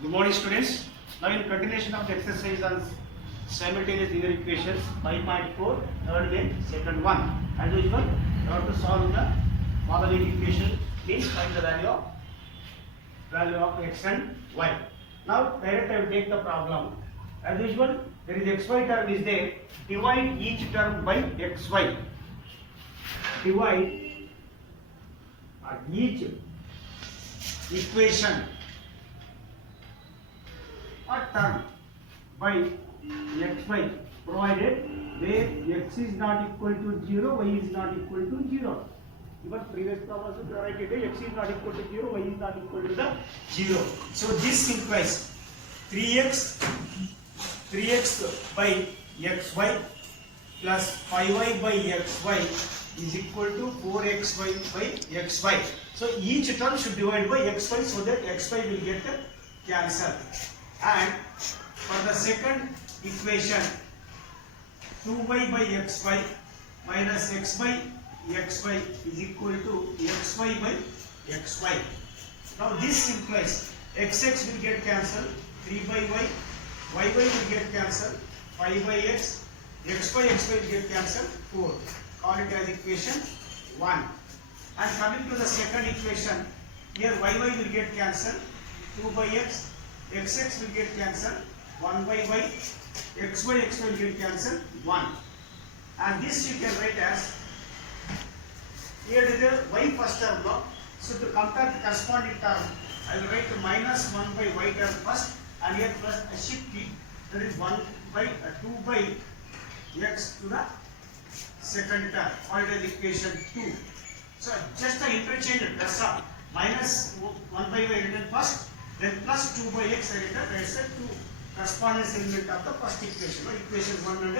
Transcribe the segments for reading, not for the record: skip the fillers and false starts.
Good morning, students. Now, in continuation of the exercise on simultaneous linear equations, 5.4, third way, second one. As usual, you have to solve the following equation. Means find the value of x and y. Now, direct I will take the problem. As usual, there is xy term is there. Divide each term by xy. Divide each equation or term by xy provided where x is not equal to 0, y is not equal to 0. Even previous problem also provided x is not equal to 0, y is not equal to the 0. So this implies 3x by xy plus 5y by xy is equal to 4xy by xy. So each term should divide by xy so that xy will get cancelled. And for the second equation, 2y by xy minus x by xy is equal to xy by xy. Now this implies xx will get cancelled, 3 by y will get cancelled, 5 by x by xy will get cancelled, 4. Call it as equation 1. And coming to the second equation, here y will get cancelled, 2 by x, xx will get cancelled, 1 by y, x by xy will get cancelled, 1. And this you can write as, here is the y first term block. So to compare the corresponding term, I will write minus 1 by y term first, and here plus a shift t, that is 1 by 2 by x to the second term, called as equation 2. So just an interchange, that's all. Minus 1 by y written first, then plus 2 by x I written, that's the two correspondence element of the first equation, or equation 1 and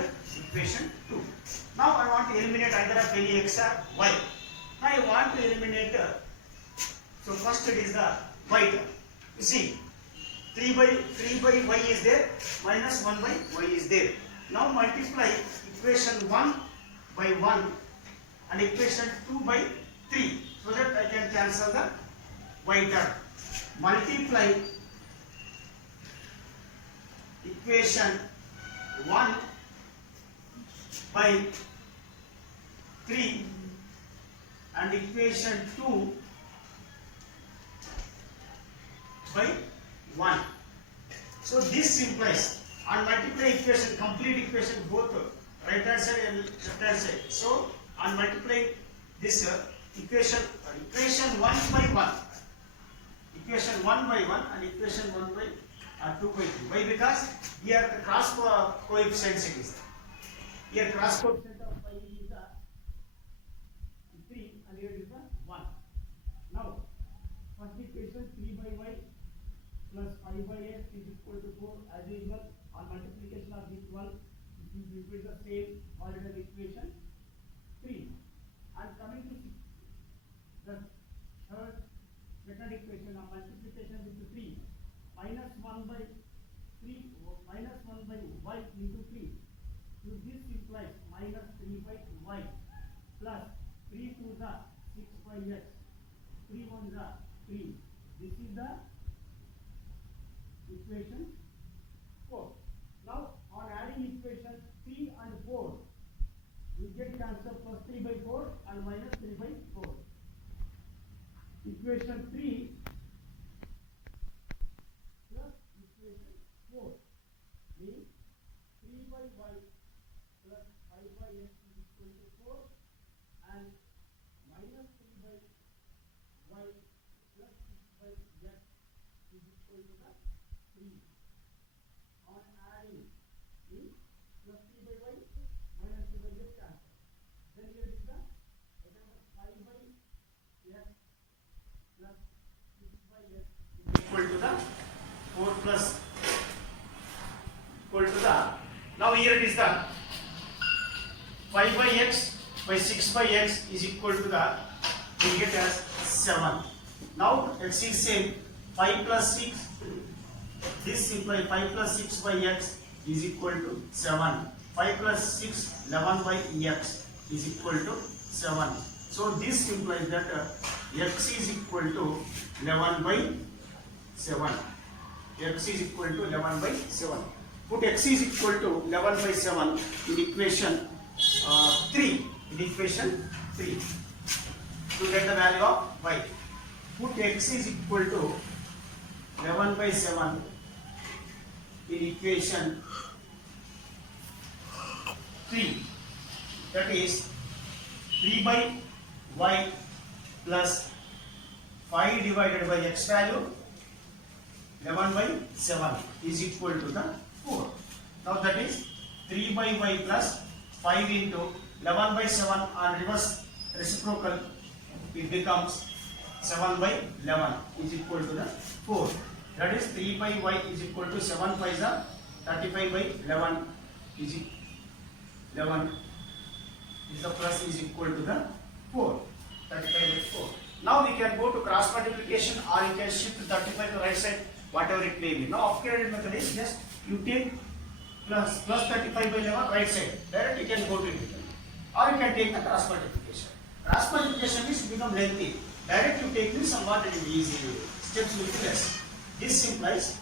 equation 2. Now I want to eliminate either of any x or y. Now I want to eliminate, so first it is the y term. You see, 3 by y is there, minus 1 by y is there. Now multiply equation 1 by 1 and equation 2 by 3, so that I can cancel the y term. Multiply equation 1 by 3 and equation 2 by 1. So this implies, on multiply equation, complete equation both right hand side and left hand side. So on multiplying this equation 1 by 1, equation 1 by 1 and equation 1 by 2 by 2. Why? Because here the cross coefficients it is. Here cross coefficient of 5 is the 3 and here is the 1. Now first equation 3 by y plus 5 by x is equal to 4. As usual, on multiplication of this one, it will repeat the same order equation 3. And coming to the second equation of multiplication with 3, minus 1 by 3, minus 1 by y into 3. So this implies minus 3 by y plus 3 to the 6 by x, 3 1 the 3. This is the equation 4. Now on adding equation 3 and 4, we get answer plus 3 by 4 and minus 3 by 4. Equation 3 plus equation 4 means 3 by y plus 5 by x is equal to 4 and minus 3 by y plus 6 by x is equal to the 3. On adding means plus 3 by y minus 3 by x cancel. Then here is the 5 by x plus 6 by x is equal to the 4 plus equal to the, now here it is the 5 by x by 6 by x is equal to the, we get as 7. Now x is same, 5 plus 6, this implies 5 plus 6 by x is equal to 7. 5 plus 6, 11 by x is equal to 7. So this implies that x is equal to 11 by 7. x is equal to 11 by 7. Put x is equal to 11 by 7 in equation 3. In equation 3 to get the value of y. Put x is equal to 11 by 7 in equation 3. That is 3 by y plus 5 divided by x value 11 by 7 is equal to the 4. Now that is 3 by y plus 5 into 11 by 7 on reverse reciprocal, it becomes 7 by 11 is equal to the 4. That is 3 by y is equal to 7 by the 35 by 11 is 11 is the plus is equal to the 4. 35 by 4. Now we can go to cross multiplication, or you can shift 35 to right side, whatever it may be. Now upgraded method is just you take plus 35 by 11 right side. Direct you can go to it. Or you can take the cross multiplication. Cross multiplication is become lengthy. Direct you take this, somewhat it will be easy. Steps will be less. This implies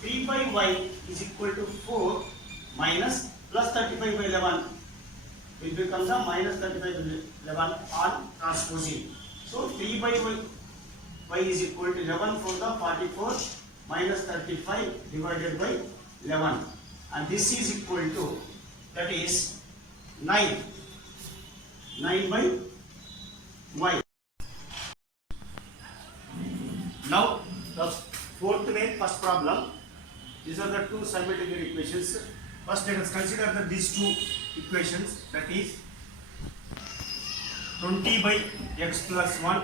3 by y is equal to 4 minus plus 35 by 11. It becomes a minus 35 by 11 on transposing. So 3 by y is equal to 11 for the 44 minus 35 divided by 11. And this is equal to, that is 9. 9 by y. Now the fourth main first problem. These are the two simultaneous equations. First let us consider these two equations, that is 20 by x plus 1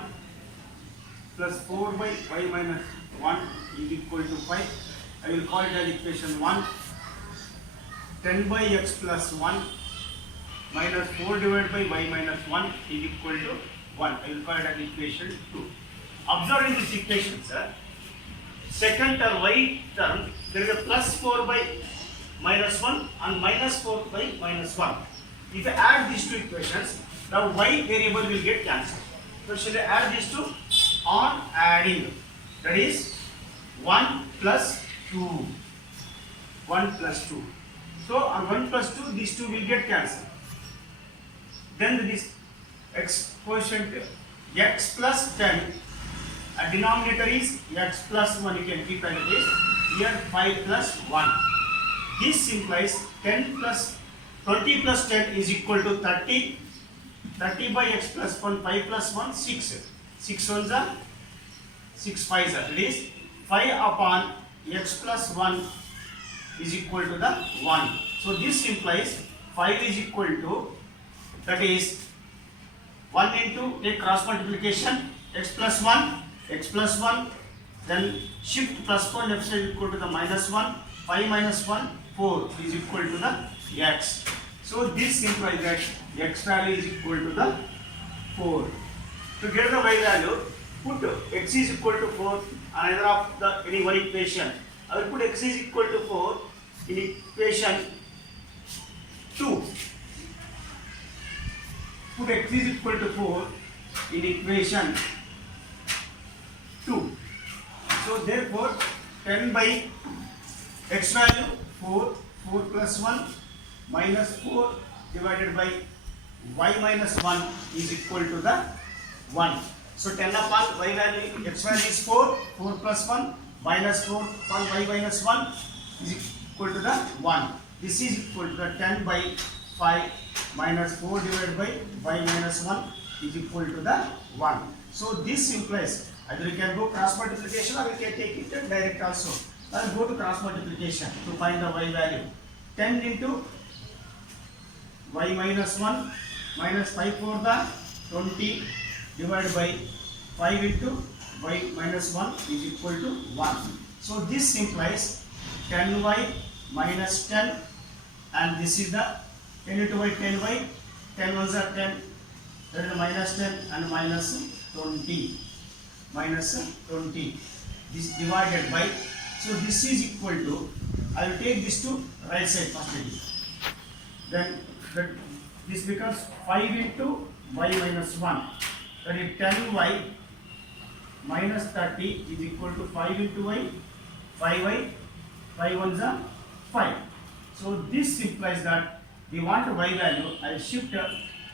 plus 4 by y minus 1 is equal to 5. I will call it as equation 1. 10 by x plus 1 minus 4 divided by y minus 1 is equal to 1. I will call it as equation 2. Observe in this equation, sir, second term y term, there is a plus 4 by minus 1 and minus 4 by minus 1. If you add these two equations, the y variable will get cancelled. So shall I add these two? On adding, that is 1 plus 2. 1 plus 2. So on 1 plus 2, these two will get cancelled. Then this exponent x plus 10, a denominator is x plus 1, you can keep as it is. Here 5 plus 1. This implies 10 plus 20 plus 10 is equal to 30. 30 by x plus 1, 5 plus 1, 6. 6 ones are 6 5s are. It is 5 upon x plus 1 is equal to the 1. So this implies 5 is equal to, that is 1 into, take cross multiplication, x plus 1, then shift plus 1 left side equal to the minus 1, 5 minus 1, 4 is equal to the x. So this implies that x value is equal to the 4. To get the y value, put x is equal to 4 on either of the any one equation. I will put x is equal to 4 in equation 2. Put x is equal to 4 in equation 2. So therefore 10 by x value 4 plus 1 minus 4 divided by y minus 1 is equal to the 1. So 10 upon y value, x value is 4 plus 1 minus 4 upon y minus 1 is equal to the 1. This is equal to the 10 by 5 minus 4 divided by y minus 1 is equal to the 1. So this implies either you can go cross multiplication or you can take it direct also. I will go to cross multiplication to find the y value. 10 into y minus 1 minus 5 for the 20 divided by 5 into y minus 1 is equal to 1. So this implies 10y minus 10, and this is the 10 into y, 10y, 10 ones are 10, that is minus 10 and minus 20. Minus 20. This divided by, so this is equal to, I will take this to right side first. Then this becomes 5 into y minus 1. That is 10y minus 30 is equal to 5 into y, 5y, 5 ones are 5. So this implies that we want y value. I shift the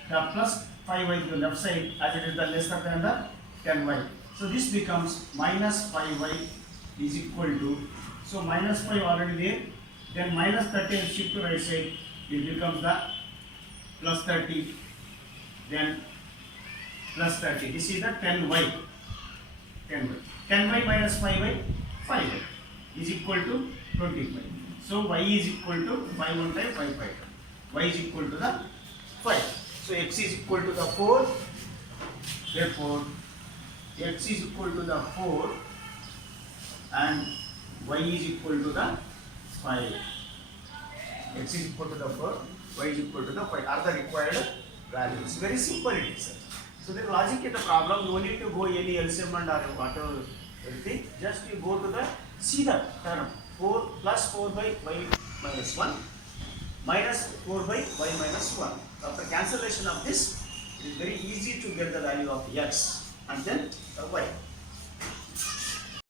plus 5y to the left side as it is the lesser than the 10y. So this becomes minus 5y is equal to, so minus 5 already there, then minus 30 and shift to right side, it becomes the plus 30, then plus 30. This is the 10y. 10y minus 5y, 5y is equal to 25. So y is equal to 5 1 time 5 5. Y is equal to the 5. So x is equal to the 4. Therefore, x is equal to the 4 and y is equal to the 5. X is equal to the 4, y is equal to the 5 are the required values. Very simple it is. So the logic is the problem. You need to go any LCM and or whatever thing. Just you go to the see the term 4 plus 4 by y minus 1 minus 4 by y minus 1. After cancellation of this, it is very easy to get the value of x and then y.